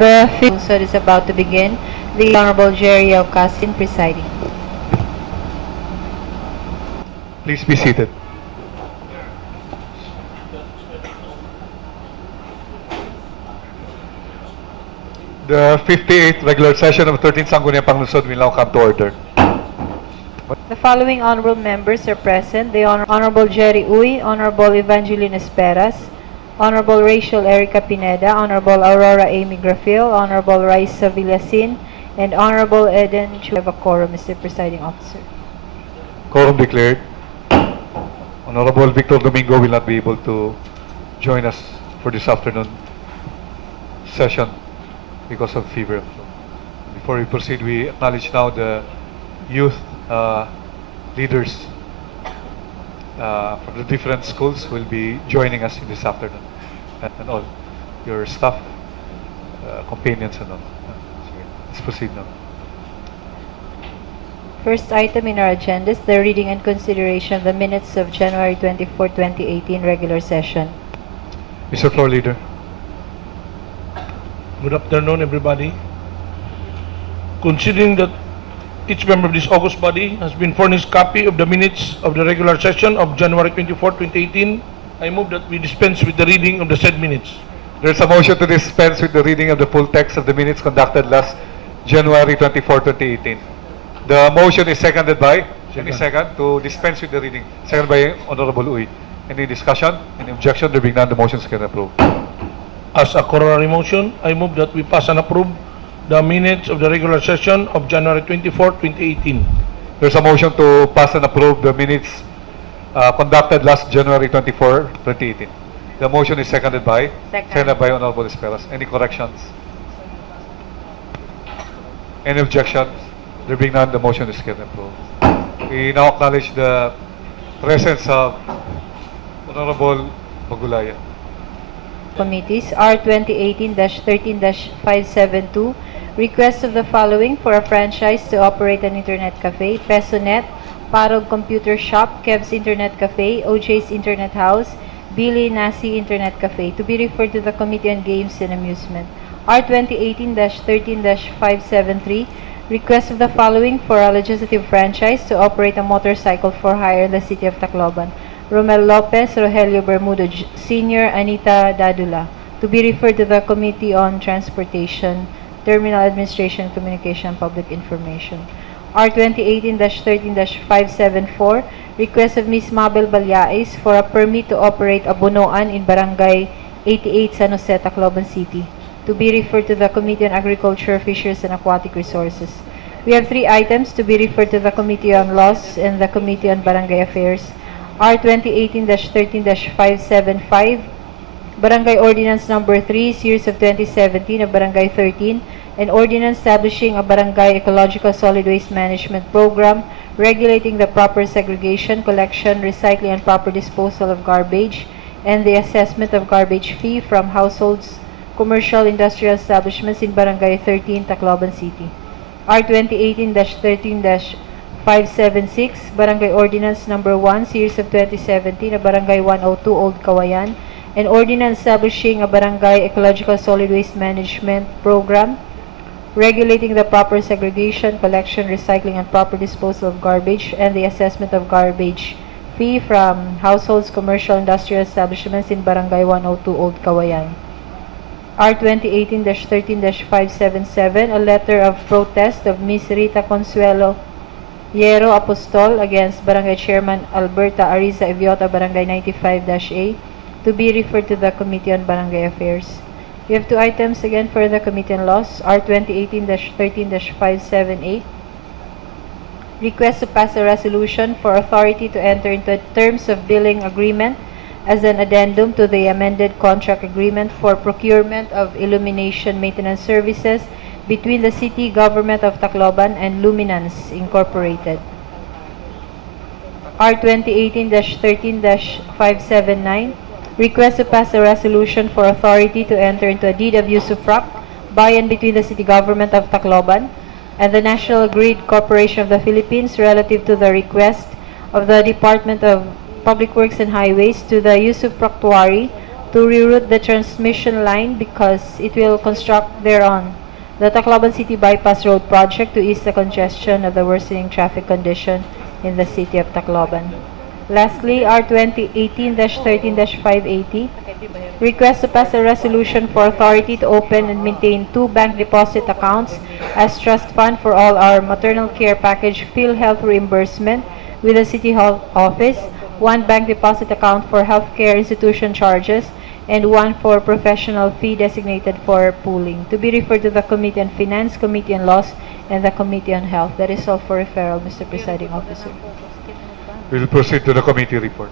The fifth episode is about to begin. The Honorable Jerry Aucasin presiding. Please be seated. The 58th regular session of 13th Sangguniang Panglusod will now come to order. The following honorable members are present. The Honorable Jerry Uy, Honorable Evangeline Esperas, Honorable Rachel Erica Pineda, Honorable Aurora Amy Grafil, Honorable Raisa Villasin, and Honorable Eden Chuvacoro, Mr. Presiding Officer. Quorum declared. Honorable Victor Domingo will not be able to join us for this afternoon session because of fever. Before we proceed, we acknowledge now the youth leaders from the different schools will be joining us in this afternoon, and all your staff, companions and all. Let's proceed now. First item in our agenda is the reading and consideration of the minutes of January 24, 2018 regular session. Mr. Floor Leader. Good afternoon, everybody. Considering that each member of this august body has been furnished copy of the minutes of the regular session of January 24, 2018, I move that we dispense with the reading of the said minutes. There's a motion to dispense with the reading of the full text of the minutes conducted last January 24, 2018. The motion is seconded by? Any second to dispense with the reading. Seconded by Honorable Uy. Any discussion? Any objection? There being none, the motion is approved. As a corollary motion, I move that we pass and approve the minutes of the regular session of January 24, 2018. There's a motion to pass and approve the minutes conducted last January 24, 2018. The motion is seconded by? Seconded by Honorable Esperas. Any corrections? Any objections? There being none, the motion is approved. We now acknowledge the presence of Honorable Magulaya. Committees R 2018-13-572, request of the following for a franchise to operate an internet cafe: PesoNet, Parog Computer Shop, Kev's Internet Cafe, OJ's Internet House, Billy Nasi Internet Cafe, to be referred to the Committee on Games and Amusement. R 2018-13-573, request of the following for a legislative franchise to operate a motorcycle for hire in the city of Tacloban: Romel Lopez, Rogelio Bermudo Sr., Anita Dadula, to be referred to the Committee on Transportation, Terminal Administration, Communication, and Public Information. R 2018-13-574, request of Ms. Mabel Balyais for a permit to operate a bunuan in Barangay 88, San Jose, Tacloban City, to be referred to the Committee on Agriculture, Fisheries, and Aquatic Resources. We have three items to be referred to the Committee on Laws and the Committee on Barangay Affairs. R 2018-13-575, Barangay Ordinance Number 3, Series of 2017 of Barangay 13, an ordinance establishing a Barangay Ecological Solid Waste Management Program, regulating the proper segregation, collection, recycling, and proper disposal of garbage, and the assessment of garbage fee from households, commercial, industrial establishments in Barangay 13, Tacloban City. R 2018-13-576, Barangay Ordinance Number 1, Series of 2017 of Barangay 102, Old Kawayan, an ordinance establishing a Barangay Ecological Solid Waste Management Program, regulating the proper segregation, collection, recycling, and proper disposal of garbage, and the assessment of garbage fee from households, commercial, industrial establishments in Barangay 102, Old Kawayan. R 2018-13-577, a letter of protest of Ms. Rita Consuelo Yero Apostol against Barangay Chairman Alberta Ariza Eviota, Barangay 95-A, to be referred to the Committee on Barangay Affairs. We have two items again for the Committee on Laws. R 2018-13-578, request to pass a resolution for authority to enter into terms of billing agreement as an addendum to the amended contract agreement for procurement of illumination maintenance services between the City Government of Tacloban and Luminance Incorporated. R 2018-13-579, request to pass a resolution for authority to enter into a deed of usufruct by and between the City Government of Tacloban and the National Grid Corporation of the Philippines relative to the request of the Department of Public Works and Highways to the usufructuary to reroute the transmission line because it will construct thereon the Tacloban City Bypass Road project to ease the congestion of the worsening traffic condition in the city of Tacloban. Lastly, R 2018-13-580, request to pass a resolution for authority to open and maintain 2 bank deposit accounts as trust fund for all our maternal care package PhilHealth reimbursement with the City Hall office, 1 bank deposit account for healthcare institution charges, and 1 for professional fee designated for pooling, to be referred to the Committee on Finance, Committee on Laws, and the Committee on Health. That is all for referral, Mr. Presiding Officer. We will proceed to the committee report.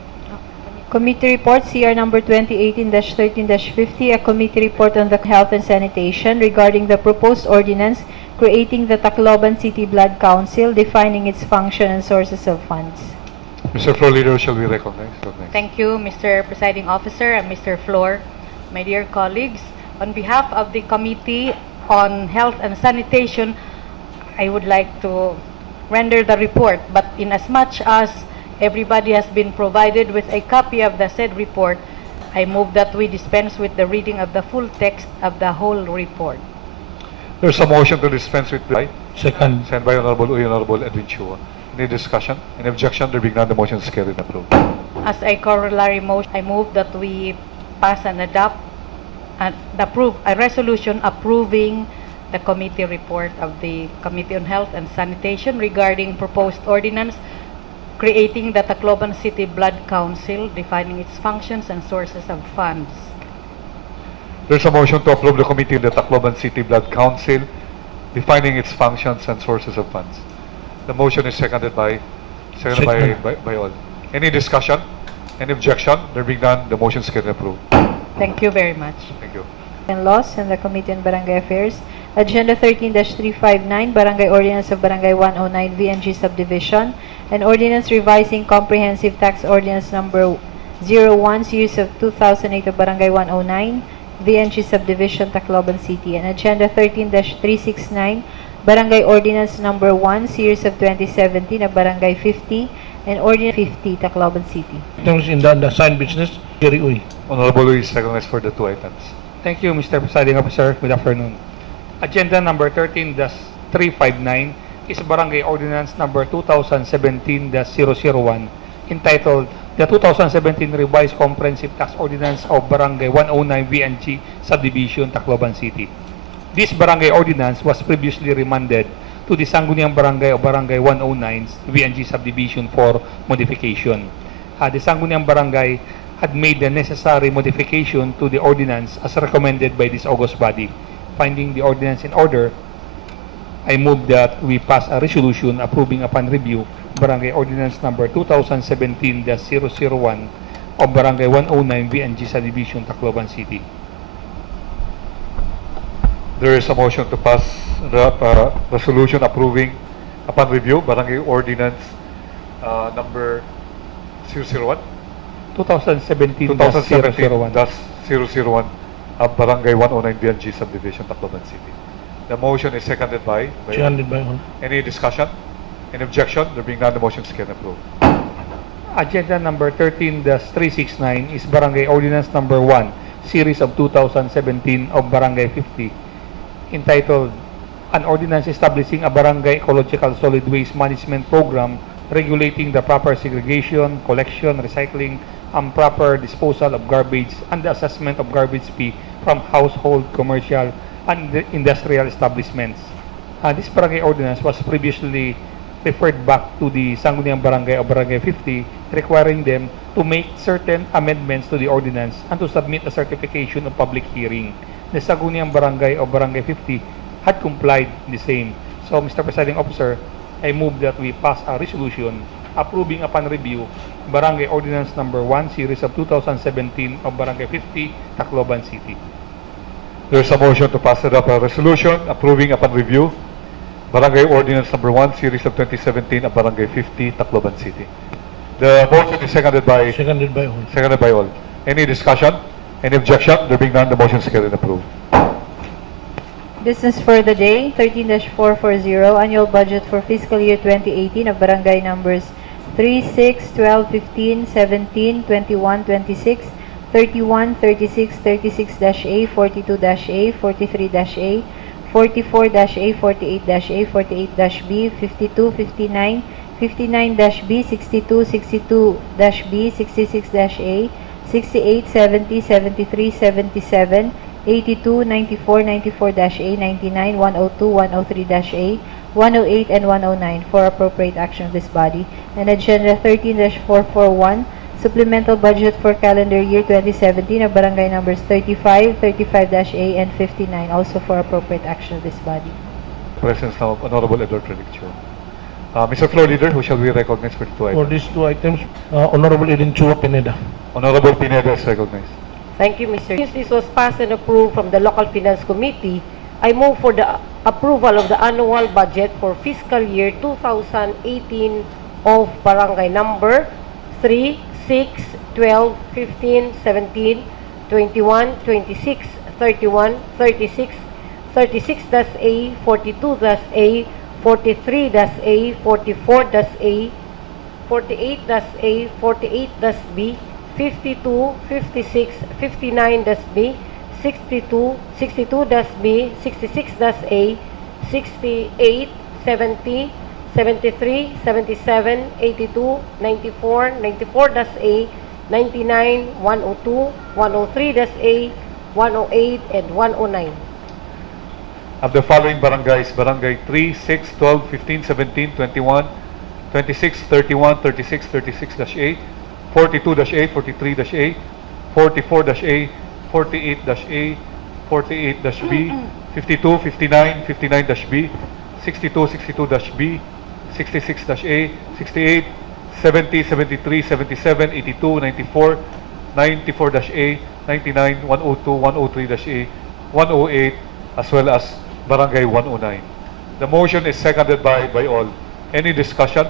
Committee report, CR number 2018-13-50, a committee report on the health and sanitation regarding the proposed ordinance creating the Tacloban City Blood Council, defining its function and sources of funds. Mr. Floor Leader shall be recognized. Thank you, Mr. Presiding Officer and Mr. Floor. My dear colleagues, on behalf of the Committee on Health and Sanitation, I would like to render the report, but in as much as everybody has been provided with a copy of the said report, I move that we dispense with the reading of the full text of the whole report. There's a motion to dispense with the Second. sent by Honorable Uy, Honorable Edwin Chua. Any discussion? Any objection? There being none, the motion is carried and approved. As a corollary motion, I move that we pass and adopt and approve a resolution approving the committee report of the Committee on Health and Sanitation regarding proposed ordinance creating the Tacloban City Blood Council, defining its functions and sources of funds. There's a motion to approve the committee of the Tacloban City Blood Council, defining its functions and sources of funds. The motion is seconded by all. Any discussion? Any objection? There being none, the motion is carried and approved. Thank you very much. Thank you. And Laws and the Committee on Barangay Affairs. Agenda 13-359, Barangay Ordinance of Barangay 109 VNG Subdivision, and Ordinance Revising Comprehensive Tax Ordinance Number 01, Series of 2008 of Barangay 109, VNG Subdivision, Tacloban City. And Agenda 13-369, Barangay Ordinance Number 1, Series of 2017 of Barangay 50, and Ordinance 50, Tacloban City. Items in the assigned business, Jerry Uy. Honorable Uy is recognized for the 2 items. Thank you, Mr. Presiding Officer. Good afternoon. Agenda number 13-359 is Barangay Ordinance number 2017-001, entitled the 2017 Revised Comprehensive Tax Ordinance of Barangay 109 VNG Subdivision, Tacloban City. This Barangay Ordinance was previously remanded to the Sangguniang Barangay of Barangay 109's VNG Subdivision for modification. The Sangguniang Barangay had made the necessary modification to the ordinance as recommended by this august body. Finding the ordinance in order, I move that we pass a resolution approving upon review Barangay Ordinance number 2017-001 of Barangay 109 VNG Subdivision, Tacloban City. There is a motion to pass the resolution approving upon review Barangay Ordinance number 001? 2017-001. 2017-001 of Barangay 109 VNG Subdivision, Tacloban City. The motion is seconded by Seconded by all. Any discussion? Any objection? There being none, the motion is carried and approved. Agenda number 13-369 is Barangay Ordinance number 1, Series of 2017 of Barangay 50, entitled An Ordinance Establishing a Barangay Ecological Solid Waste Management Program regulating the proper segregation, collection, recycling, and proper disposal of garbage and the assessment of garbage fee from household, commercial, and industrial establishments. This barangay ordinance was previously referred back to the Sangguniang Barangay of Barangay 50, requiring them to make certain amendments to the ordinance and to submit a certification of public hearing. The Sangguniang Barangay of Barangay 50 had complied the same. So, Mr. Presiding Officer, I move that we pass a resolution approving upon review Barangay Ordinance number 1, Series of 2017 of Barangay 50, Tacloban City. There is a motion to pass a resolution approving upon review Barangay Ordinance number 1, Series of 2017 of Barangay 50, Tacloban City. The motion is seconded by all. Any discussion? Any objection? There being none, the motion is carried and approved. Business for the day, 13-440, Annual Budget for Fiscal Year 2018 of Barangay Numbers 3, 6, 12, 15, 17, 21, 26, 31, 36, 36-A, 42-A, 43-A, 44-A, 48-A, 48-B, 52, 59, 59-B, 62, 62-B, 66-A, 68, 70, 73, 77, 82, 94, 94-A, 99, 102, 103-A, 108, and 109 for appropriate action of this body. And Agenda 13-441, Supplemental Budget for Calendar Year 2017 of Barangay Numbers 35, 35-A, and 59, also for appropriate action of this body. Presence now of Honorable Edward Predicture. Mr. Floor Leader, who shall we recognize for the two For items? these two items, Honorable Eden Chua Pineda. Honorable Pineda is recognized. Thank you, Mr. Since this was passed and approved from the Local Finance Committee, I move for the approval of the annual budget for fiscal year 2018 of Barangay Number 3, 6, 12, 15, 17, 21, 26, 31, 36, 36-A, 42-A, 43-A, 44-A, 48-A, 48-B, 52, 56, 59-B, 62, 62-B, 66-A, 68, 70, 73, 77, 82, 94, 94-A, 99, 102, 103-A, 108, and 109. Of the following barangays, Barangay 3, 6, 12, 15, 17, 21, 26, 31, 36, 36-A, 42-A, 43-A, 44-A, 48-A, 48-B, 52, 59, 59-B, 62, 62-B, 66-A, 68, 70, 73, 77, 82, 94, 94-A, 99, 102, 103-A, 108, as well as Barangay 109. The motion is seconded by all. Any discussion?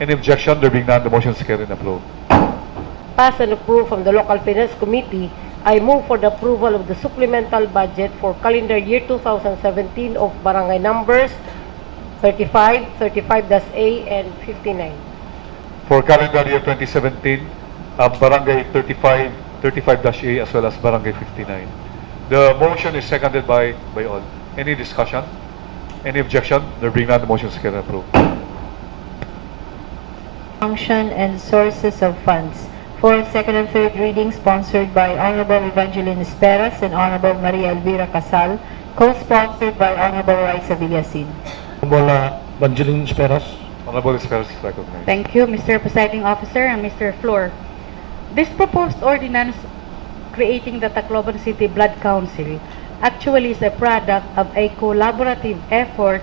Any objection? There being none, the motion is carried and approved. Passed and approved from the Local Finance Committee, I move for the approval of the supplemental budget for calendar year 2017 of Barangay Numbers 35, 35-A, and 59. For calendar year 2017, Barangay 35, 35-A, as well as Barangay 59. The motion is seconded by all. Any discussion? Any objection? There being none, the motion is carried and approved. Function and sources of funds. For second and third reading, sponsored by Honorable Evangeline Esperas and Honorable Maria Elvira Casal, co-sponsored by Honorable Raisa Villasin. Honorable Evangeline Esperas. Honorable Esperas is recognized. Thank you, Mr. Presiding Officer and Mr. Floor. This proposed ordinance creating the Tacloban City Blood Council actually is a product of a collaborative effort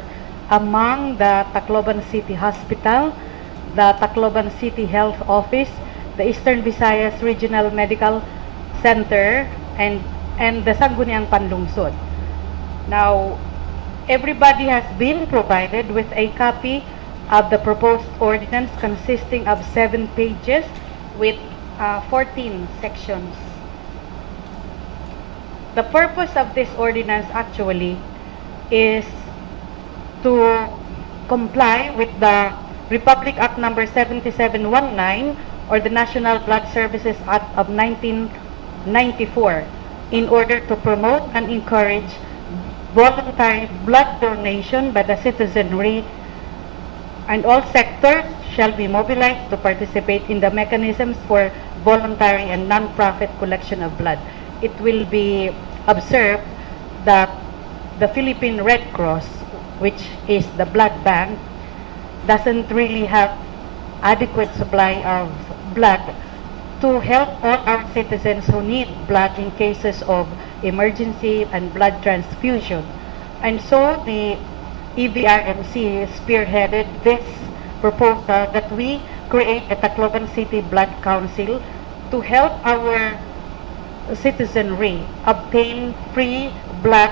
among the Tacloban City Hospital, the Tacloban City Health Office, the Eastern Visayas Regional Medical Center, and the Sangguniang Panlungsod. Now, everybody has been provided with a copy of the proposed ordinance consisting of 7 pages with 14 sections. The purpose of this ordinance actually is to comply with the Republic Act number 7719 or the National Blood Services Act of 1994 in order to promote and encourage voluntary blood donation by the citizenry, and all sectors shall be mobilized to participate in the mechanisms for voluntary and non-profit collection of blood. It will be observed that the Philippine Red Cross, which is the blood bank, doesn't really have adequate supply of blood to help all our citizens who need blood in cases of emergency and blood transfusion. And so the EVRMC spearheaded this proposal that we create a Tacloban City Blood Council to help our citizenry obtain free blood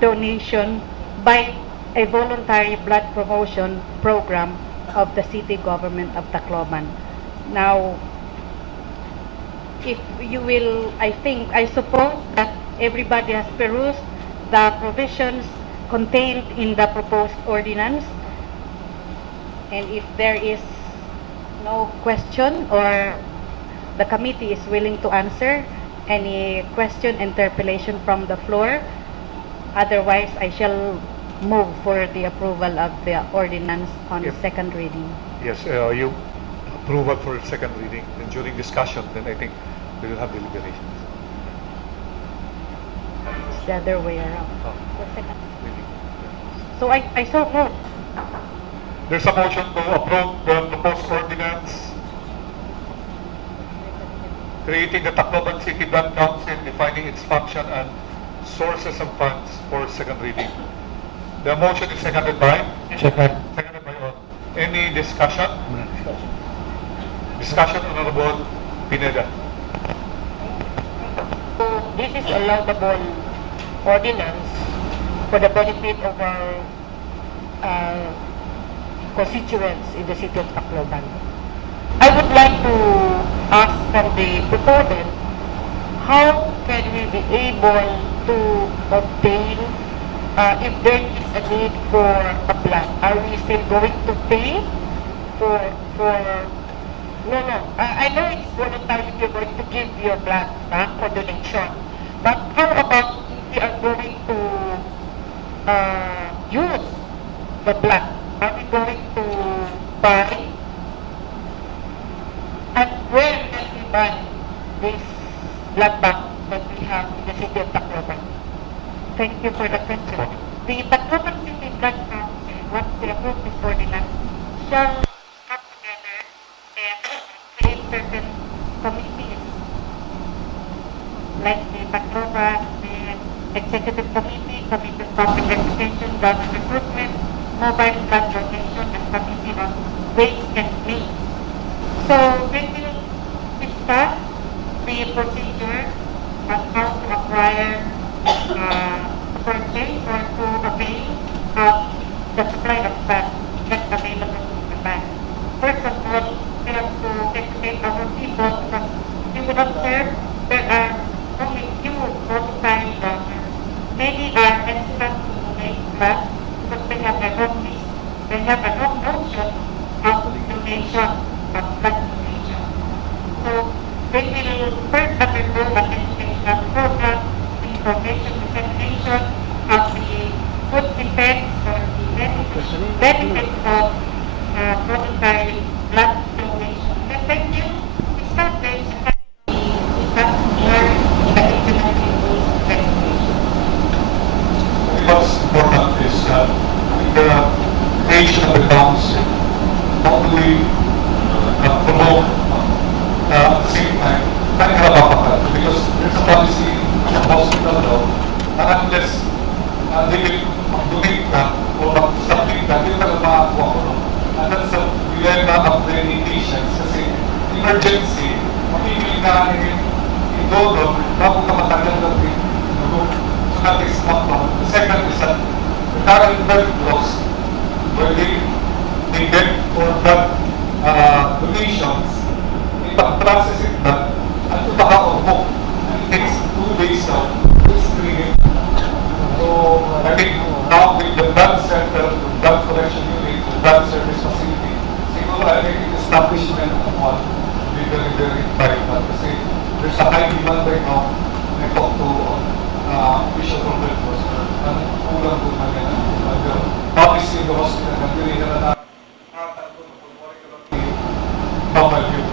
donation by a voluntary blood promotion program of the city government of Tacloban. Now, if you will, I suppose that everybody has perused the provisions contained in the proposed ordinance, and if there is no question or the committee is willing to answer, any question, interpellation from the floor? Otherwise, I shall move for the approval of the ordinance on Yep. second reading. Yes, you approval for second reading, and during discussion, then I think we will have deliberations. It's the other way around. Oh, For second. reading. So I so move. There's a motion to approve the proposed ordinance creating the Tacloban City Band Council, defining its function and sources of funds for second reading. The motion is seconded by? Second. Seconded by all. Any discussion? Discussion, Honorable Pineda. So this is a laudable ordinance for the benefit of our constituents in the city of Tacloban. I would like to ask from the proponent, how can we be able to obtain if there is a need for a blood? Are we still going to pay for no, I know it's voluntary if you're going to give your blood for donation. But how about if we are going to use the blood? Are we going to buy? And where can we buy this blood bank that we have in the city of Tacloban? Thank you for the question. The Tacloban City Blood Council, once they approve this ordinance, shall come together and create certain committees, like the Tacloban, the Executive Committee, Committee on Public Education, Government Recruitment, Mobile Blood Donation, and Committee on Waste and Means. So they will discuss the procedure on how to acquire, purchase or to avail of the supply of blood that's available in the bank. First of all, we have to educate our people because we would observe there are only few qualified donors. Many are hesitant to donate blood because they have a wrong notion of donation, of blood donation. So they will first undergo an education program, information dissemination of the good effects or the benefits of voluntary blood donation. And then you start this discuss more the implementing rules and regulations. What's important is the creation of the council, how do we promote at the same time, because there's a policy in the hospital law na unless they will donate ka or something ka, hindi ka lang makakuha ko. And that's a dilemma of the patients kasi emergency, mamimili ka in donor bago ka matagal na rin. So that is one part. The second is that the current blood loss, where they get for blood donations, process it na at ito maka-ormo. And it takes 2 days now to screen it. So, I think now with the blood center, the blood collection unit, the blood service facility, siguro I think the establishment of one will be very, very vital kasi there's a high demand right now. I talk to official from Red Cross na kulang po na ganun. Obviously, the hospital, nagpili na normal view.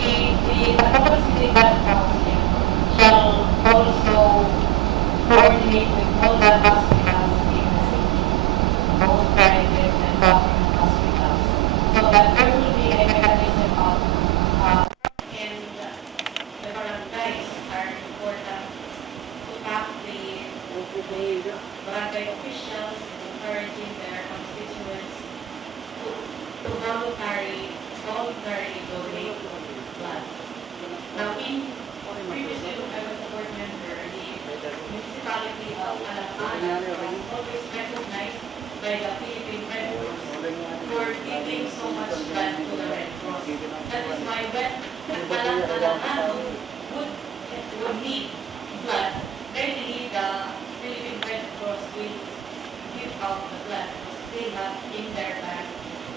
The Tacloban City Blood Council shall also coordinate with all the hospitals in the city, both private and government hospitals, so that there will be a mechanism of and the barangays are important to tap the barangay officials and encouraging their constituents to voluntarily donate blood. Now, previously when I was a board member, the municipality of Alabama was always recognized by the Philippine Red Cross for giving so much blood to the Red Cross. That is why when Alabama would need blood, readily the Philippine Red Cross will give out the blood because they have in their bank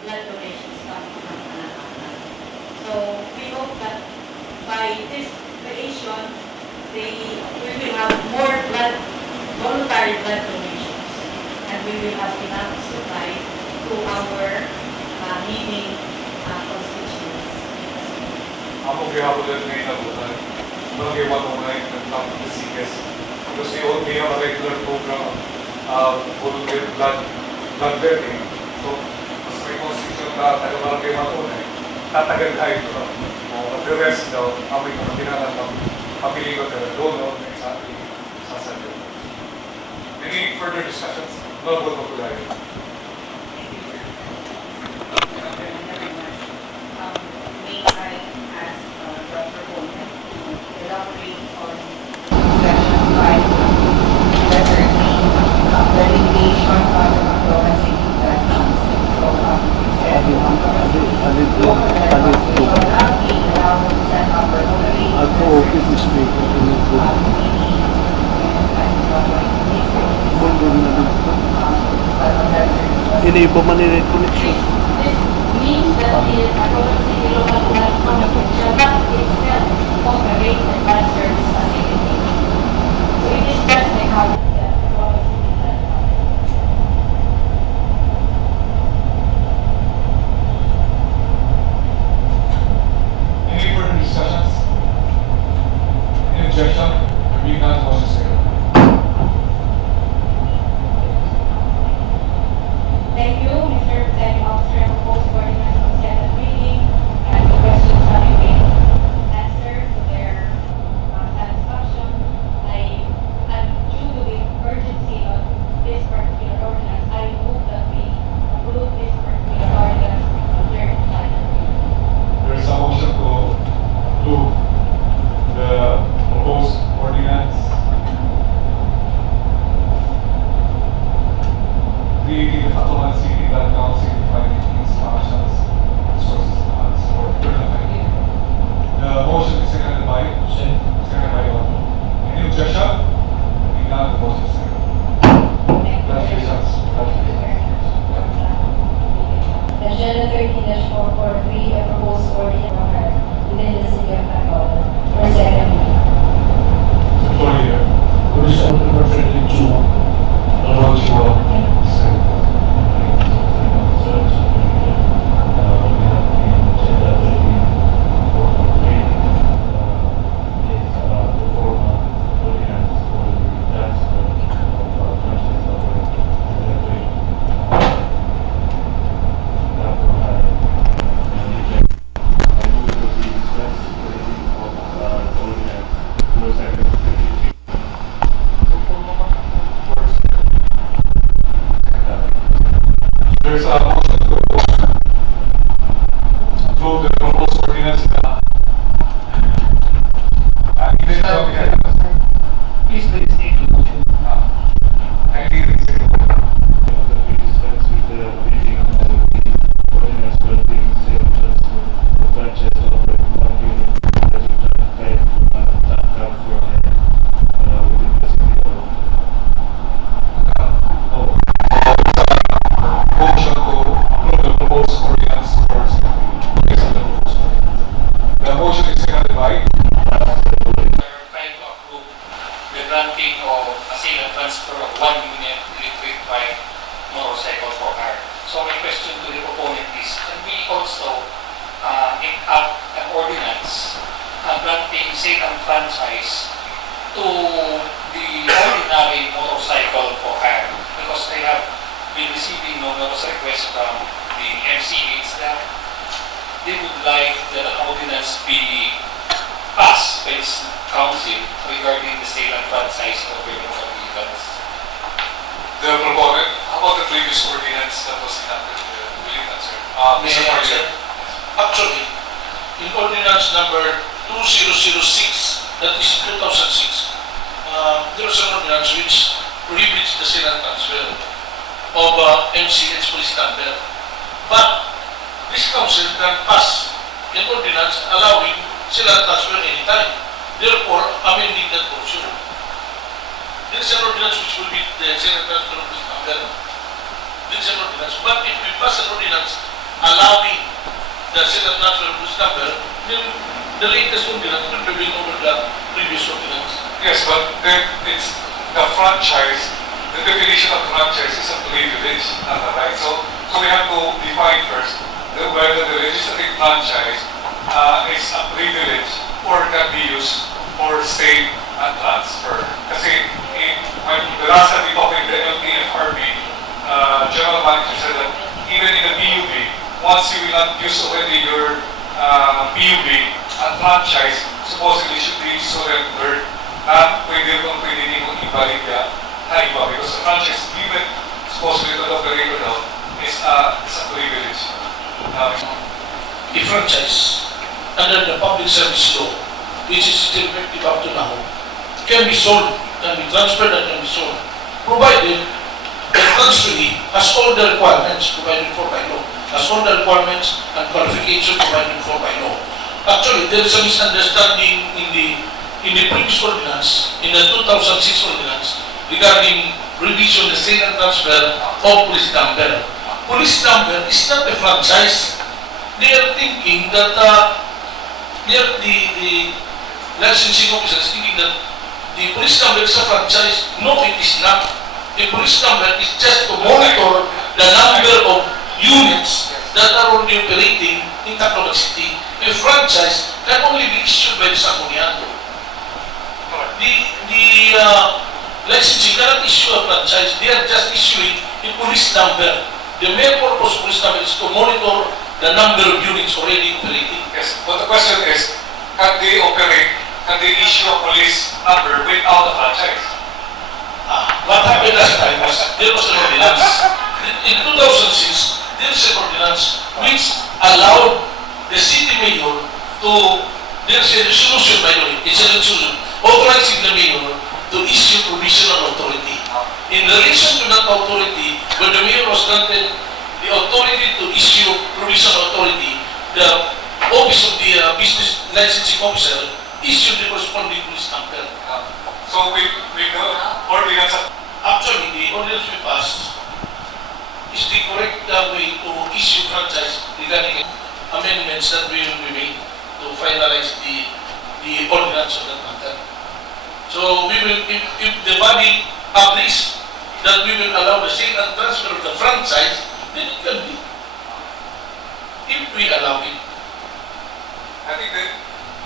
blood donations coming from Alabama. So we hope that by this creation, we will have more blood, voluntary blood donations, and we will have enough supply to our needing constituents. I'm okay with that main abutan. Barangay 109 and come to the CKS because we have a regular program of volunteer blood vetting. So, mas may constitution na taga-barangay 109, tatagal tayo ito. The rest daw, amoy na tinanan ng pamili ko na donor na isa ating sasadyo. Any further discussions? No, vote mo tayo. May I ask the proponent to elaborate on section 5, the 13, the limitation on the diplomacy that comes. So, it says the Ini iba man nila connection. This means that the diplomacy shall not itself operate a bad service facility. So it is just like how the diplomacy that Any further discussions? Any objection? There being none, motion is carried. Thank you, Mr. Presiding Officer, proposed ordinance on second reading, and the questions having been answered to their satisfaction. And due to the urgency of this particular ordinance, I move that we approve this particular ordinance on third and final reading. There is a motion to approve the proposed ordinance creating the Tacloban City Blood Council defining its functions, resources, and funds for third and final reading. The motion is seconded by Otto. Any objection? Being none, the motion is seconded. Congratulations. Agenda 13-443, a proposed ordinance within the city of Tacloban for second reading. Secretary here. There is a perfectly true. Alderman Chua. There's a motion to approve the proposed ordinance na hindi na Please restate the motion. hindi rin sila. That we dispense with the reading of the ordinance granting sale transfer of franchise to operate one unit registered type TACAM for hire within the city of Motion to approve the proposed ordinance for the motion is seconded by Trying to approve the granting of a sale and transfer of one unit electric bike motorcycle for hire. So my question to the proponent is, can we also enact an ordinance granting sale and franchise to the ordinary motorcycle for hire? Because I have been receiving numerous requests from the MCAs that they would like that an ordinance be passed by this council regarding the sale and franchise of their motor vehicles. the proponent. How about the previous ordinance that was enacted? Will you answer? May Mr. I answer? Mayor. Actually, in ordinance number 2006, that is 2006, there was an ordinance which prohibits the sale and transfer of MCH police number. But this council can pass an ordinance allowing sale and transfer anytime. Therefore, amending that portion. There is an ordinance which will be the sale and transfer of police number. There is an ordinance. But if we pass an ordinance allowing the sale and transfer of police number, then the latest ordinance will prevail over the previous ordinance. Yes, but then it's the franchise, the definition of franchise is a privilege, not a right. So we have to define first whether the legislative franchise is a privilege or can be used for sale and transfer. Kasi when the last time we talked in the LTFRB, General Manager said that even in the PUB, once you will not use already your PUB and franchise, supposedly should be surrendered. Pwede mong ibalik yan na iba because the franchise given supposedly to the operator now is a privilege. The franchise under the public service law, which is still effective up to now, can be sold, can be transferred, and can be sold, provided the transferee has all the requirements provided for by law, has all the requirements and qualifications provided for by law. Actually, there is a misunderstanding in the previous ordinance, in the 2006 ordinance, regarding revision the sale and transfer of police number. Police number is not a franchise. They are thinking that the licensing officers thinking that the police number is a franchise. No, it is not. The police number is just to monitor the number of units that are already operating in Tacloban City. A franchise can only be issued by the Sangguniang. The licensing cannot issue a franchise. They are just issuing a police number. The main purpose of police number is to monitor the number of units already operating. Yes, but the question is, can they issue a police number without a franchise? What happened last time was, there was an ordinance. In 2006, there is an ordinance which allowed the city mayor to, there's a resolution by the way, it's a resolution, authorizing the mayor to issue provisional authority. In relation to that authority, when the mayor was granted the authority to issue provisional authority, the office of the business licensing officer issued the corresponding police number. So with the ordinance, Actually, the ordinance we passed is the correct way to issue franchise regarding amendments that will be made to finalize the ordinance of that matter. So we will, if the body agrees that we will allow the sale and transfer of the franchise, then it can be. If we allow it. I think that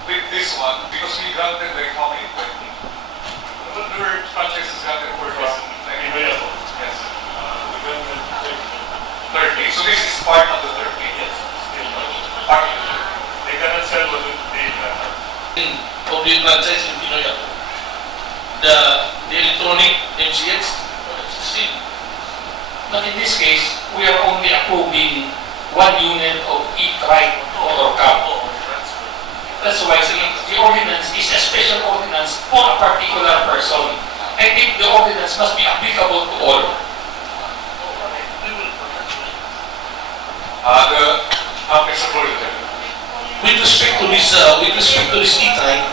with this one, because we granted like how many? 20? The word franchise is granted for this. Yes. We can take 30. So this is part of the 30. yes, still Part of the 30. they cannot sell what they have. Of the franchise in Pinoy ako. The electronic MCX, it's the same. But in this case, we are only approving 1 unit of each right motor cab. That's why the ordinance is a special ordinance for a particular person. I think the ordinance must be applicable to all. With respect to this e-trike,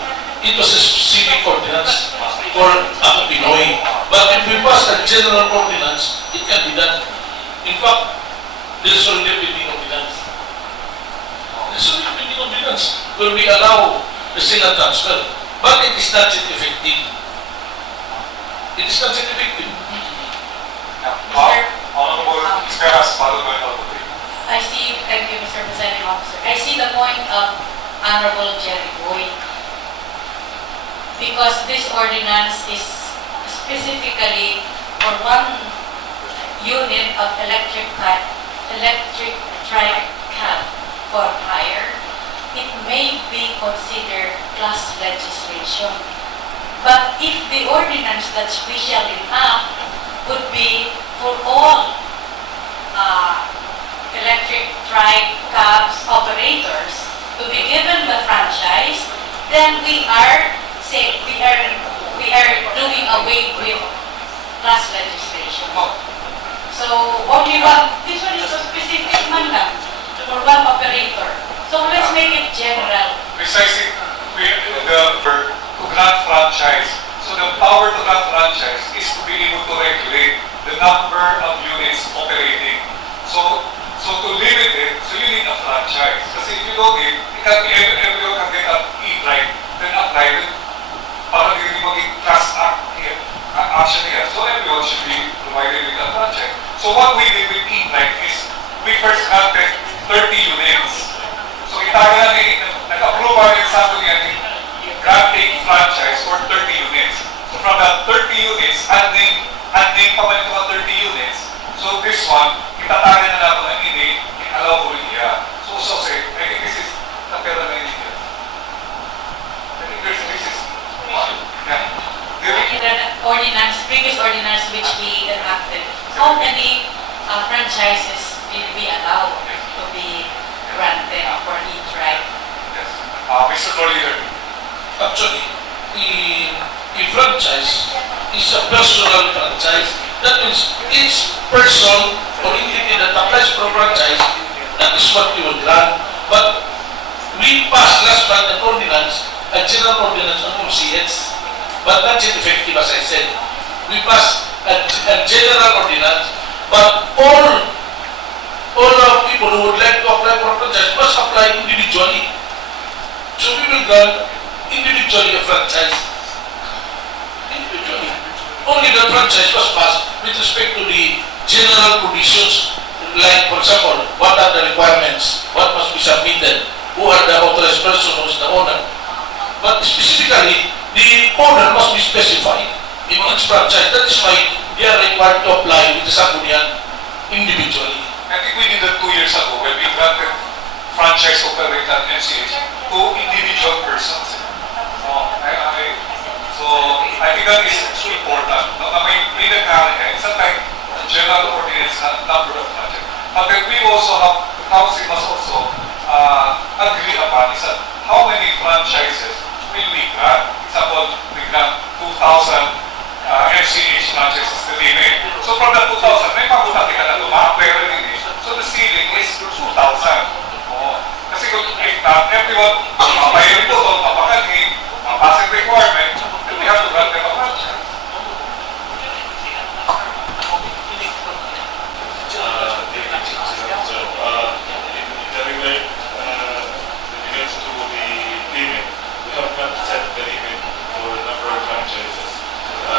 it was a specific ordinance for Pinoy. But if we pass a general ordinance, it can be done. In fact, there is already a pending ordinance. There is already a pending ordinance where we allow the sale and transfer. But it is not yet effective. It is not yet effective. Honorable Speras, followed by Honorable. I see, thank you, Mr. Presiding Officer. I see the point of Honorable Jerry Boyd. Because this ordinance is specifically for 1 unit of electric trike cab for hire, it may be considered class legislation. But if the ordinance that we shall enact would be for all electric trike cabs operators to be given the franchise, then we are doing away with class legislation. So only one, this one is a specific man lang for 1 operator. So let's make it general. Precisely, to grant franchise. So the power to grant franchise is to be able to regulate the number of units operating. So to limit it, so you need a franchise. Because if you don't need, everyone can get a What we did with E-Bike is we first granted 30 units. So itaga nag-approve ang example niya granting franchise for 30 units. So from that 30 units, adding pa man ito 30 units. So this one, itataga na natin ang ini, allow ko niya. So say, I think this is the pera na niya. I think this is one. Yeah. Previous ordinance which we enacted, how many franchises will be allowed to be granted for each right? Yes. Mr. Floor Leader. Actually, the franchise is a personal franchise. That means each person or entity that applies for franchise, that is what we will grant. But we passed last month an ordinance, a general ordinance on MCS, but not yet effective as I said. We passed a general ordinance, but all people who would like to apply for a franchise must apply individually. So we will grant individually a franchise. Individually. Only the franchise was passed with respect to the general provisions, like for example, what are the requirements, what must be submitted, who are the authorized person, who is the owner. But specifically, the owner must be specified in each franchise. That is why they are required to apply with the Sanggunian individually. I think we did that 2 years ago when we granted franchise operator and MCH to individual persons. So I think that is important. I mean, in the it's not like a general ordinance number of franchise. But then we also have, the council must also agree upon is that how many franchises will we grant? Example, we grant 2,000 MCH franchises the limit. So from that 2,000, may pagutati ka na pera din eh. So the ceiling is 2,000. Kasi kung if not, everyone, mapayin ito, mapakagin, passing requirement, then we have to grant them a franchise.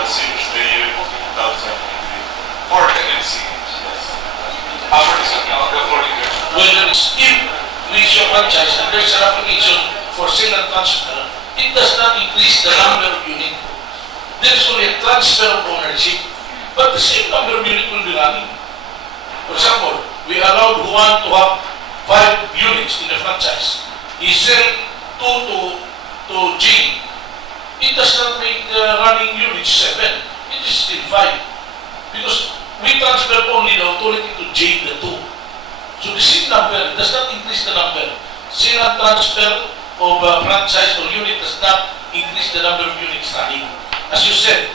Since the year 2003. For the MCH, yes. Whether it's if we issue a franchise and there's an application for sale and transfer, it does not increase the number of units. There's only a transfer of ownership, but the same number of units will be running. For example, we allowed Juan to have 5 units in the franchise. He sell 2 to G. It does not make the running units 7. It is still 5. Because we transfer only the authority to J, the 2. So the same number, it does not increase the number. Sale and transfer of franchise or unit does not increase the number of units running. As you said,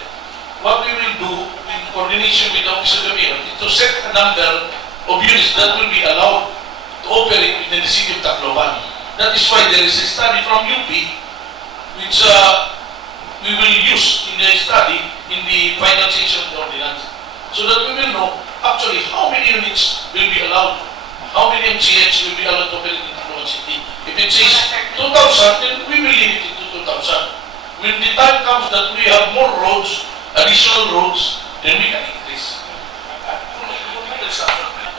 what we will do in coordination with the Office of the Mayor is to set a number of units that will be allowed to operate within the city of Tacloban. That is why there is a study from UP which we will use in the study in the final section of the ordinance, so that we will know actually how many units will be allowed, how many MCH will be allowed to operate in Tacloban City. If it says 2,000, then we will limit it to 2,000. When the time comes that we have more roads, additional roads, then we can increase.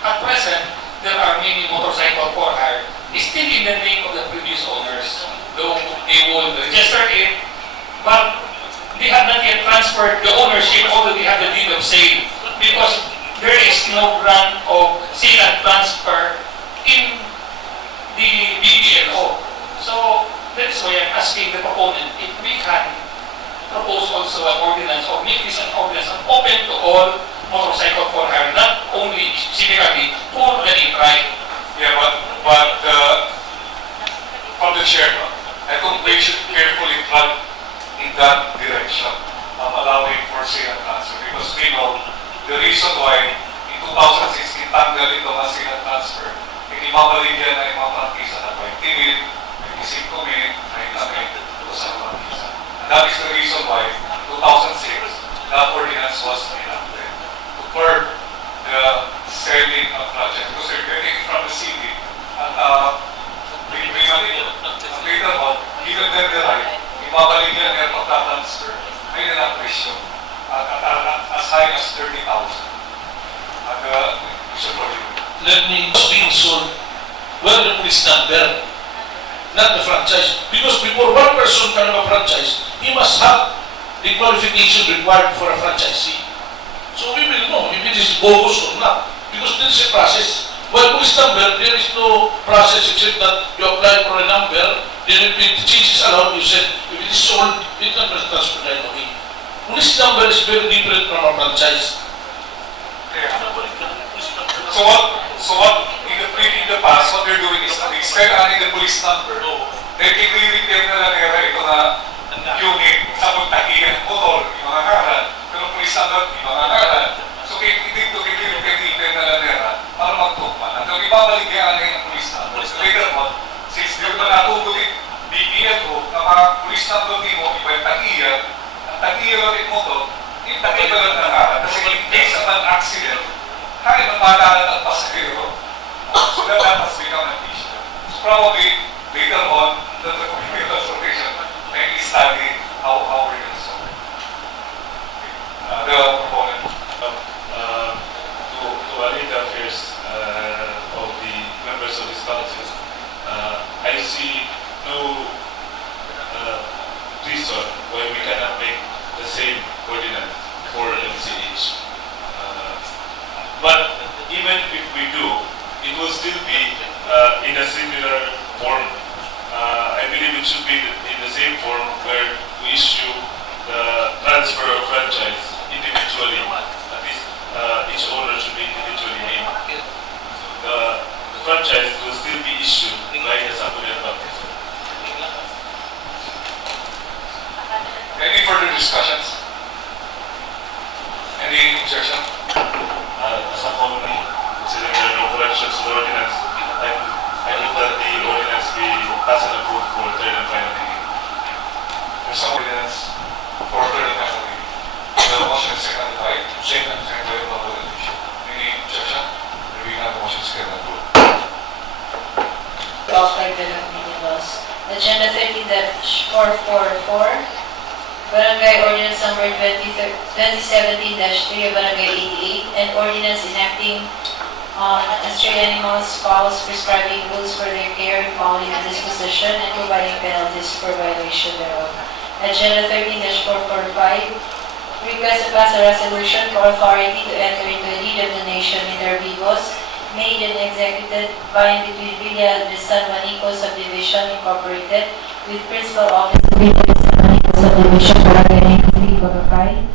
At present, there are many motorcycle for hire still in the name of the previous owners. Though they will register it, but they have not yet transferred the ownership, although they have the deed of sale, because there is no grant of sale and transfer in the BBLO. So that's why I'm asking the proponent if we can propose also an ordinance or make this an ordinance open to all motorcycle for hire, not only specifically for the right. Yeah, but from the chair, I think we should carefully plug in that direction of allowing for sale and transfer, because we know the reason why in 2016 tanggal ito ang sale and transfer, hindi mabaligyan na yung mga prangkisa na 20 minutes, 25 minutes, 90 minutes ito sa prangkisa. And that is the reason why in 2006 that ordinance was enacted to curb the selling of franchise, because they're getting it from the city and later on, given them the right, ibabaligyan niya pagka-transfer, may nila presyo as high as 30,000. let me be sold, well, the police number, not the franchise. Because before one person can have a franchise, he must have the qualification required for a franchisee. So we will know if it is bogus or not, because there is a process. While police number, there is no process except that you apply for a number, then if it changes allowed, you said, if it is sold, it can be transferred right away. Police number is very different from a franchise. So what in the past, what they're doing is instead of adding the police number, they're i-retain na lang nila ito na unit sa pagtagihan ng motor, yung mga ngalan, pero police number, yung mga ngalan. So i-retain na lang nila para magtukman. Hanggang ibabalik yan ng police number. So later on, since di ba natutulit, bibigyan ko na mga police number din mo, iba yung tagihan, ang tagihan ng motor, yung tagihan lang na ngalan. Kasi in case of an accident, kaya na maalala ng pasahero. So that has become an issue. So probably later on, the community consultation may study how we can solve it. The component To allay the fears of the members of this council, I see no reason why we cannot make the same ordinance for MCH. But even if we do, it will still be in a similar form. I believe it should be in the same form where we issue the transfer of franchise individually. At least each owner should be individually named. The franchise will still be issued by the Sangguniang Baptism. Any further discussions? Any objection? As a committee, considering there are no corrections to the ordinance, I move that the ordinance be passed and approved for third and final reading. There's some ordinance for third and final reading. The motion is seconded by Secretary of the Issue. Any objection? We have a motion seconded approved. Offered by the committee laws. Agenda 13-444. Barangay Ordinance Number 2017-3 of Barangay 88 and Ordinance enacting on stray animals, fowls, prescribing rules for their care, quality, and disposition, and providing penalties for violation thereof. Agenda 13-445. Request to pass a resolution for authority to enter into a deed of donation inter vivos made and executed by and between Villa de San Juanico Subdivision Incorporated with principal office of Villa de San Juanico Subdivision, Barangay 93, Bagakay,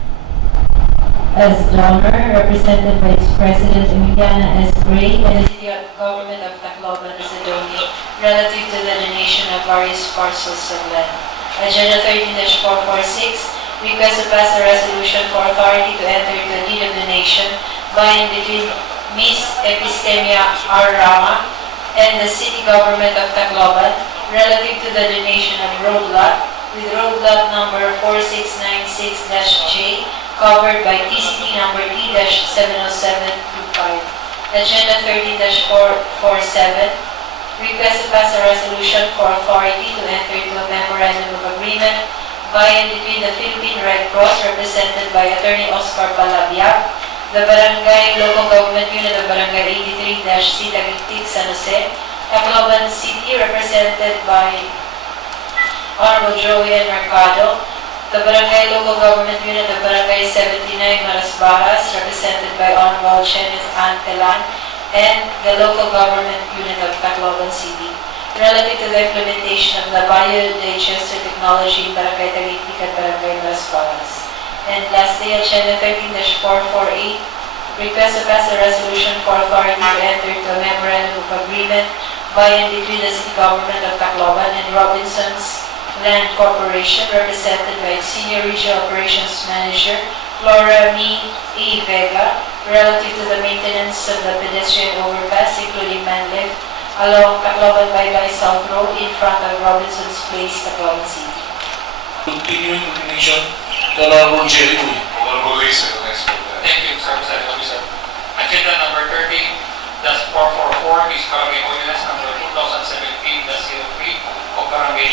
as donor, represented by its President Emiliana S. Gray and the City Government of Tacloban, Macedonia, relative to the donation of various parcels of land. Agenda 13-446. Request to pass a resolution for authority to enter into a deed of donation by and between Ms. Epistemia R. Rama and the City Government of Tacloban relative to the donation of road lot with road lot number 4696-J covered by TCT number T-70725. Agenda 13-447. Request to pass a resolution for authority to enter into a memorandum of agreement by and between the Philippine Red Cross, represented by Attorney Oscar Palabiag, the Barangay Local Government Unit of Barangay 83-C Tagigtig, San Jose, Tacloban City, represented by Honorable Joey N. Mercado, the Barangay Local Government Unit of Barangay 79, Marasbaras, represented by Honorable Kenneth Antelan, and the Local Government Unit of Tacloban City, relative to the implementation of the biodigester technology in Barangay Tagigtig at Barangay Marasbaras. And lastly, Agenda 13-448, request to pass a resolution for authority to enter into a memorandum of agreement by and between the City Government of Tacloban and Robinson's Land Corporation, represented by its Senior Regional Operations Manager, Flora E. Vega, relative to the maintenance of the pedestrian overpass, including man lift, along Tacloban Baybay South Road in front of Robinson's Place, Tacloban City. Continuing recognition to Honorable Jerry Uy. Honorable Lisa, next one. Thank you, Mr. President Officer. Agenda number 13-444 is Barangay Ordinance number 2017-03 of Barangay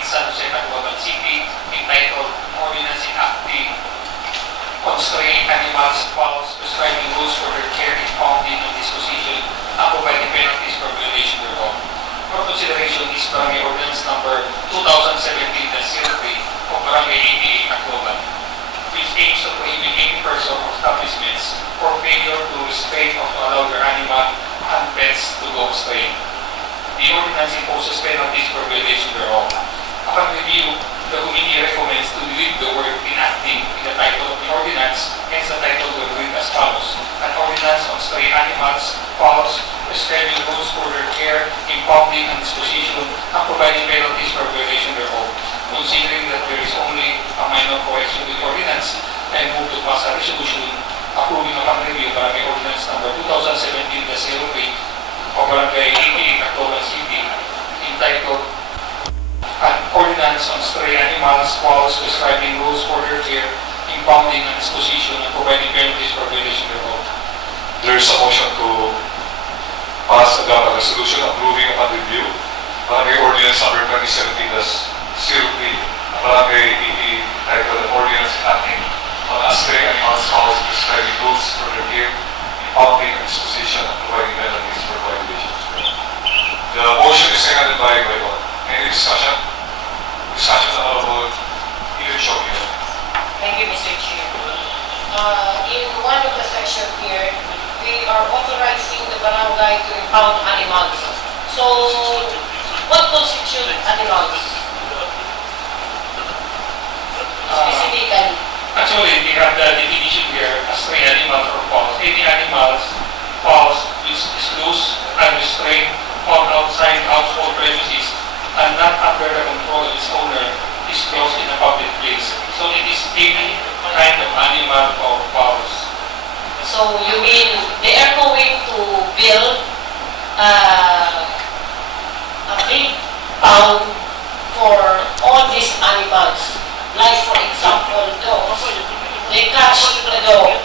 88, San Jose, Tacloban City, entitled Ordinance Enacting Constraining Animals, Fowls, Prescribing Rules for their care, impounding, and disposition, of strain. The ordinance imposes penalties for violation thereof. Upon review, the committee recommends to delete the word enacting in the title of the ordinance, hence the title will read as follows. An ordinance on stray animals, fowls, prescribing rules for their care, impounding and disposition, and providing penalties for violation thereof. Considering that there is only a minor correction with the ordinance, I move to pass a resolution approving upon review Barangay Ordinance number 2017-03 of Barangay 88 Tacloban City, entitled An Ordinance on Stray Animals, Fowls, Prescribing Rules for Their Care, Impounding and Disposition, and Providing Penalties for Violation thereof. There is a motion to pass adopt a resolution approving upon review Barangay Ordinance number 2017-03, Barangay 88 titled An Ordinance Acting on Stray Animals, Fowls, Prescribing Rules for Their Care, Impounding and Disposition, and Providing Penalties for Violations. The motion is seconded by all. Any discussion? Discussion about even showing. Thank you, Mr. Chair. In one of the section here, we are authorizing the barangay to impound animals. So, what constitutes animals? Specifically. Actually, we have the definition here as stray animals or fowls. Any animals, fowls, which is loose, unrestrained, on outside household premises, and not under the control of its owner, is closed in a public place. So it is any kind of animal or fowls. So, you mean they are going to build a big pound for all these animals? Like for example, dogs. They catch the dog.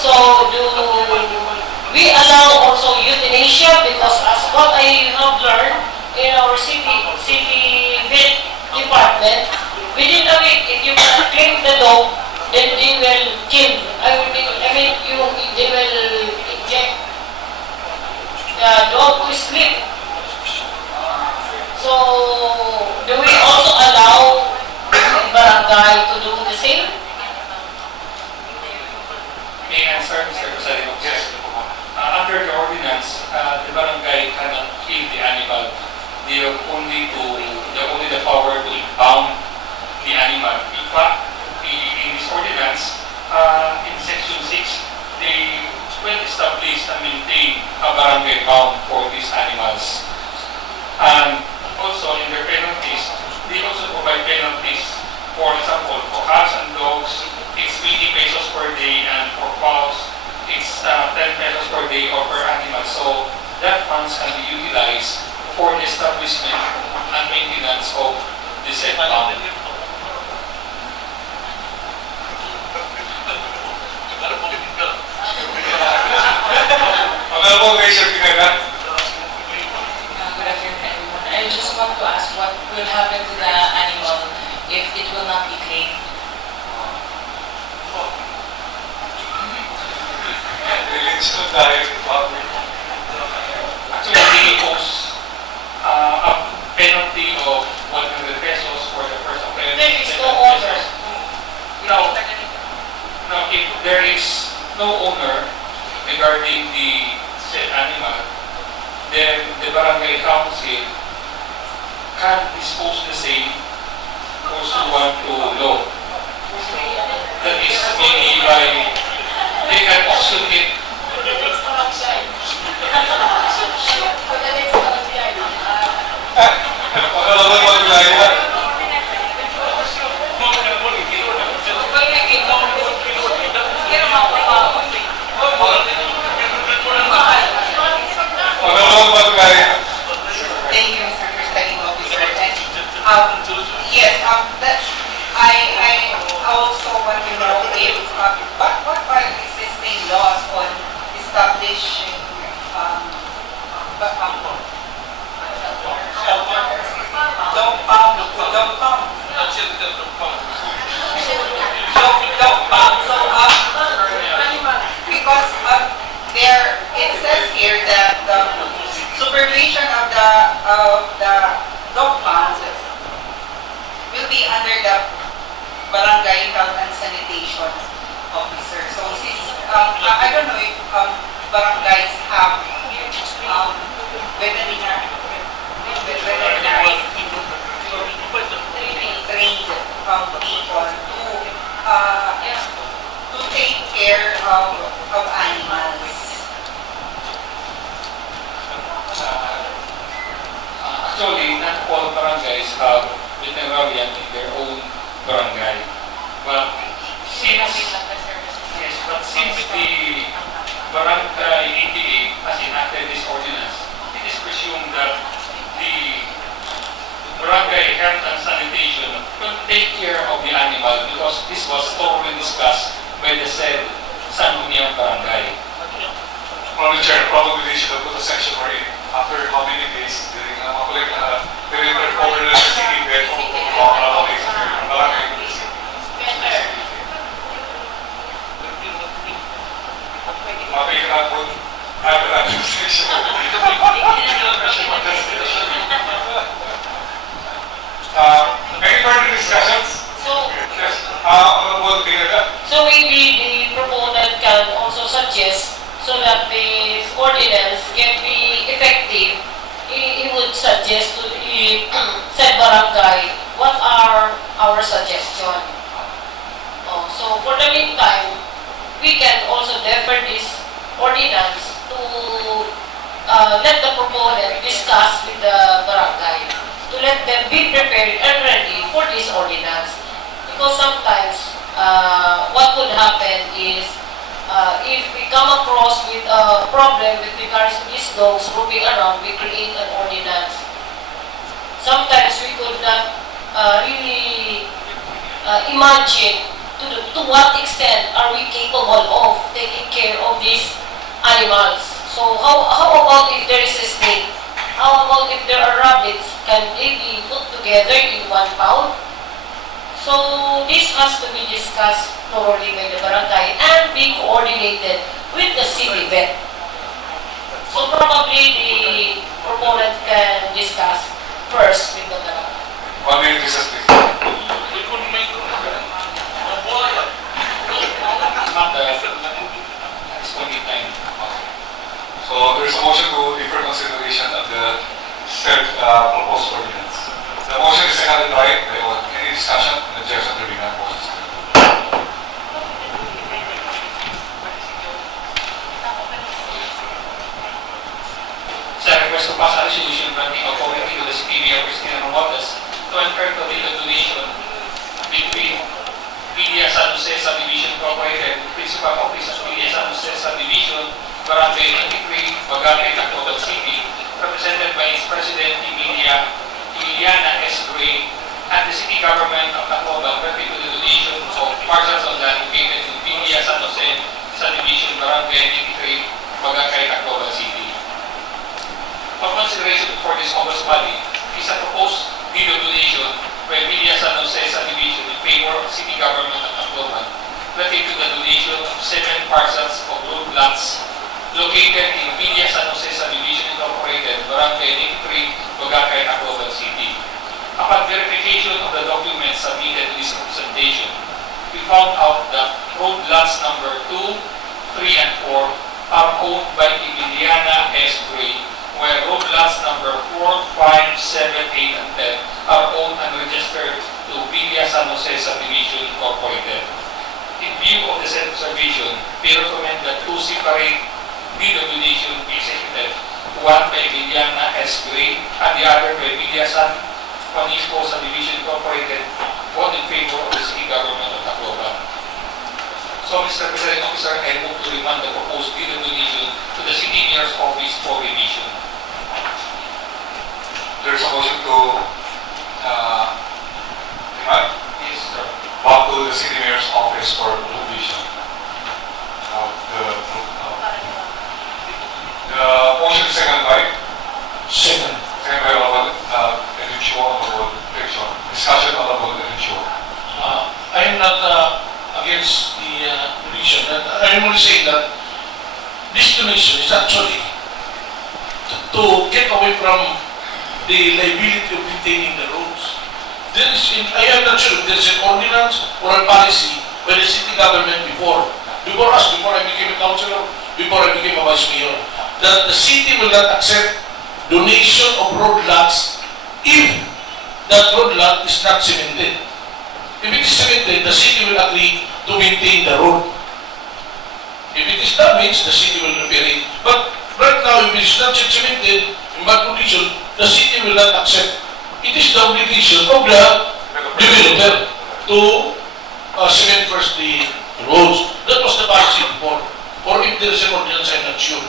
So do we allow also euthanasia? Because as what I have learned in our city vet department, within a week, if you cannot claim the dog, then they will kill. They will inject the dog to sleep. So do we also allow barangay to do the same? May I answer, Mr. President? Yes. Under the ordinance, the barangay cannot kill the animal. They have only the power to impound the animal. In fact, in this ordinance, in section 6, they will establish and maintain a barangay pound for these animals. And also in their penalties, they also provide penalties. For example, for cats and dogs, it's 20 pesos per day, and for fowls, it's 10 pesos per day or per animal. So that funds can be utilized for the establishment and maintenance of the said pound. Good afternoon, everyone. I just want to ask what will happen to the animal if it will not be claimed. Actually, they impose a penalty of 100 pesos for the first offense. There is no owner. Now, if there is no owner regarding the said animal, then the barangay council can dispose the same pursuant to law. That is maybe by they can auction it. Thank you, Mr. Presiding Officer. I also want to know if what are existing laws on establishing because there it says here that the supervision of the dog pound will be under the barangay health and sanitation officer. So since I don't know if barangays have barangays have veterinarian in their own barangay. But since the barangay ETA has enacted this ordinance, it is presumed that the barangay health and sanitation will take care of the animal because this was thoroughly discussed by the said Sangguniang Barangay. Probably, Chair, probably they should have put a section wherein after how many days they will over the city bed Maybe you cannot put avalanche section. Any further discussions? Yes. Honorable Pineda. So maybe the proponent can also suggest so that the ordinance can be effective. He would suggest to the said barangay what are our suggestions. So for the meantime, we can also defer this ordinance to let the proponent discuss with the barangay to let them be prepared and ready for this ordinance. Because sometimes what could happen is if we come across with a problem with regards to these dogs roaming around, we create an ordinance. Sometimes we could not really imagine to what extent are we capable of taking care of these animals. So how about if there is a snake? How about if there are rabbits? Can they be put together in one pound? So this has to be discussed thoroughly by the barangay and be coordinated with the city vet. So probably the proponent can discuss first with the barangay. 1 minute recess, please. So there is a motion to defer consideration of the said proposed ordinance. The motion is seconded by all. Any discussion? Objection to being motion. Sa request to pass a resolution granting authority to the city mayor Cristina Romualdez to enter into legal donation between Villa San Jose Subdivision Incorporated, Principal Office of Villa San Jose Subdivision, Barangay 93, Bagakay, Tacloban City, represented by its President Emiliana S. Gray, and the city government of Tacloban granting to the donation of parcels of land located in Villa San Jose Subdivision, Barangay 93, Bagakay, Tacloban City. For consideration before this August body is a proposed deed of donation by Villa San Jose Subdivision in favor of city government of Tacloban, relating to the donation of 7 parcels of road lots located in Villa San Jose Subdivision Incorporated, Barangay 83, Bagakay, Tacloban City. Upon verification of the documents submitted to this representation, we found out that road lots number 2, 3, and 4 are owned by Emiliana S. Gray, where road lots number 4, 5, 7, 8, and 10 are owned and registered to Villa San Jose Subdivision Incorporated. In view of the said observation, we recommend that 2 separate deed of donation be executed, one by Emiliana S. Gray and the other by Villa San Juanisco Subdivision Incorporated, both in favor of the city government of Tacloban. So, Mr. Presiding Officer, I move to remand the proposed deed of donation to the city mayor's office for revision. There is a motion to remand Yes, sir. back to the city mayor's office for revision. The motion is seconded by? Second. Seconded by Honorable Honorable Direction. Discussion on Honorable Direction. I am not against the donation. I am only saying that this donation is actually to get away from the liability of maintaining the roads. I am not sure if there is an ordinance or a policy by the city government before I became a councilor, before I became a vice mayor, that the city will not accept donation of road lots if that road lot is not cemented. If it is cemented, the city will agree to maintain the road. If it is damaged, the city will repair it. But right now, if it is not yet cemented, in bad condition, the city will not accept it is the obligation of the developer to cement first the roads. That was the policy before. Or if there is an ordinance, I'm not sure.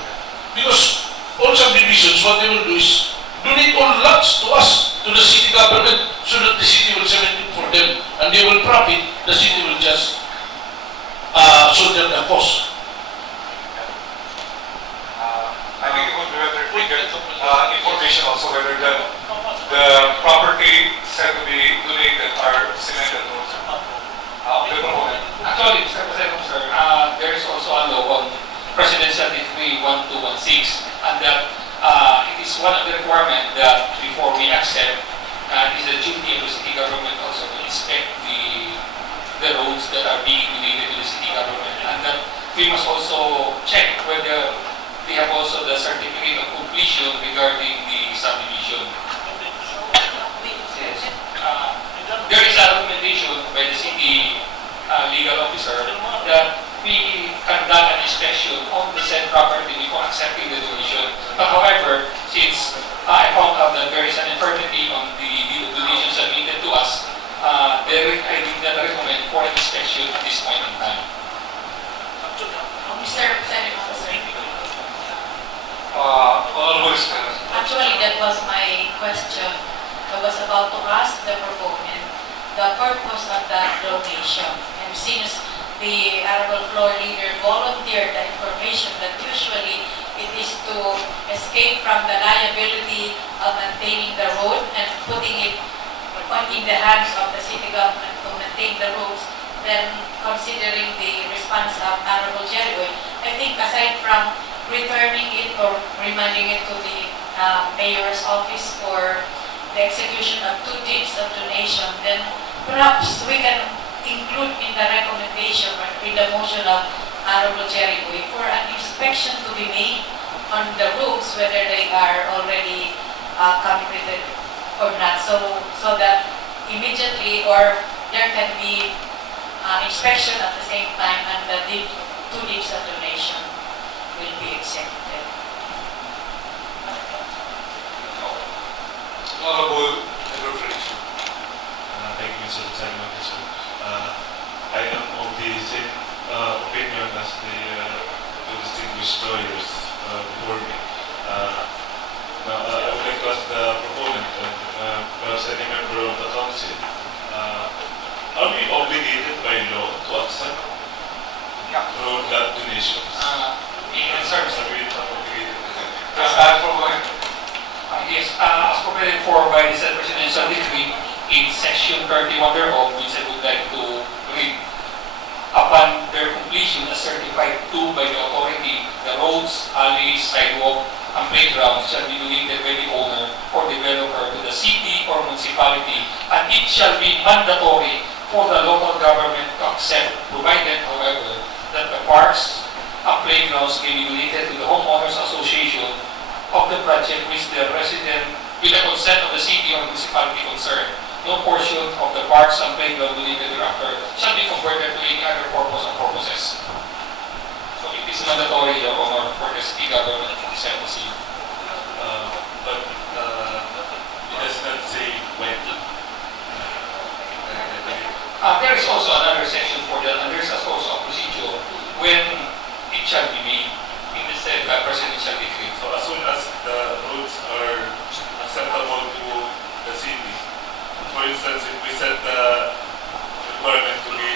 Because all subdivisions, what they will do is donate all lots to us, to the city government, so that the city will cement it for them. And they will profit, the city will just shoulder the cost. I think it would be better if we get information also whether the property said to be donated are cemented roads. The proponent. Actually, Mr. President, sir, there is also a law on Presidential Decree 1216, and that it is one of the requirements that before we accept, is the duty of the city government also to inspect the roads that are being donated to the city government, and that we must also check whether they have also the certificate of completion regarding the subdivision. Yes. There is a recommendation by the city legal officer that we conduct an inspection on the said property before accepting the donation. But however, since I found out that there is an infirmity on the donation submitted to us, I did not recommend for an inspection at this point in time. Mr. President, Honorable Speaker. actually, that was my question. I was about to ask the proponent the purpose of that donation. And since the Honorable Floor Leader volunteered the information that usually it is to escape from the liability of maintaining the road and putting it in the hands of the city government to maintain the roads, then considering the response of Honorable Jericho, I think aside from returning it or remanding it to the mayor's office for the execution of 2 deeds of donation, then perhaps we can include in the recommendation or in the motion of Honorable Jericho for an inspection to be made on the roads, whether they are already completed or not, so that immediately or there can be inspection at the same time and the 2 deeds of donation will be executed. Honorable Member Fraser. Thank you, Mr. Chairman. I am of the same opinion as the distinguished lawyers before me. Now, I would like to ask the proponent and perhaps any member of the council, are we obligated by law to accept road lot donations? Sir, Are we obligated? Just add for one. yes, as provided for by the said Presidential Decree in Section 31 thereof, which I would like to read. Upon their completion as certified to by the authority, the roads, alleys, sidewalk, and playgrounds shall be donated by the owner or developer to the city or municipality, and it shall be mandatory for the local government to accept, provided, however, that the parks and playgrounds may be donated to the homeowners association of the project which the resident, with the consent of the city or municipality concerned. No portion of the parks and playground donated thereafter shall be converted to any other purpose or purposes. So it is mandatory, Your Honor, for the city government to accept the city. But it does not say when. There is also another section for that, and there is also a procedure when it shall be made in the said presidential decree. So as soon as the roads are acceptable to the city, for instance, if we set the requirement to be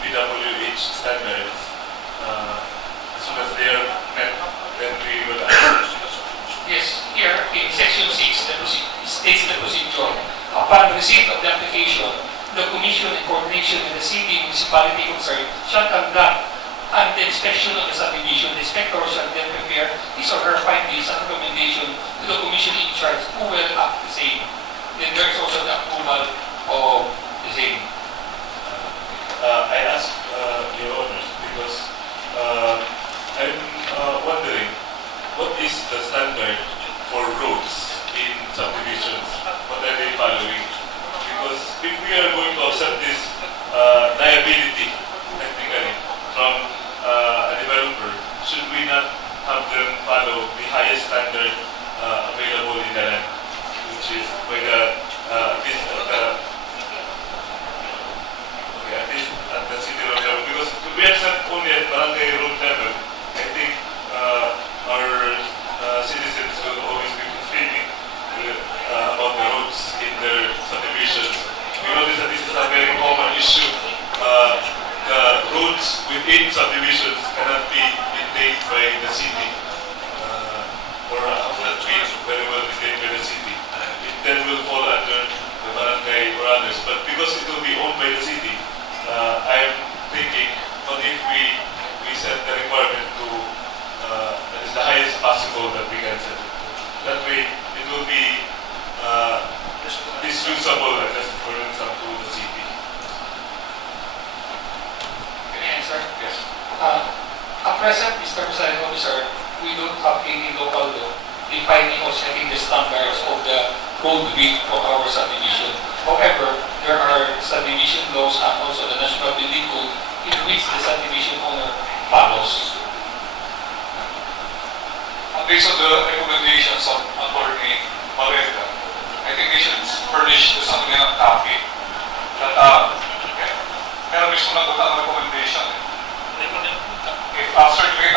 DPWH standards, as soon as they are met, then we will accept. Yes, here in section 6, states the procedure. Upon receipt of the application, the commission in coordination with the city municipality concerned shall conduct an inspection of the subdivision. The inspector shall then prepare his or her findings and recommendation to the commission in charge who will act the same. Then there is also the approval of the same. I ask your honors because I'm wondering what is the standard for roads in subdivisions? What are they following? Because if we are going to accept this liability technically from a developer, should we not have them follow the highest standard available in the land? because it will be owned by the city, I'm thinking, what if we set the requirement to that is the highest possible that we can set it to. That way, it will be disusable and just burdensome to the city. Can I answer? Yes. At present, Mr. Presiding Officer, we don't have any local law defining or setting the standards of the road width for our subdivision. However, there are subdivision laws and also the National Building Code in which the subdivision owner follows. Based on the recommendations of Attorney Barreta, I think they should furnish the something ng copy. Pero mismo nagutan ang recommendation. If after doing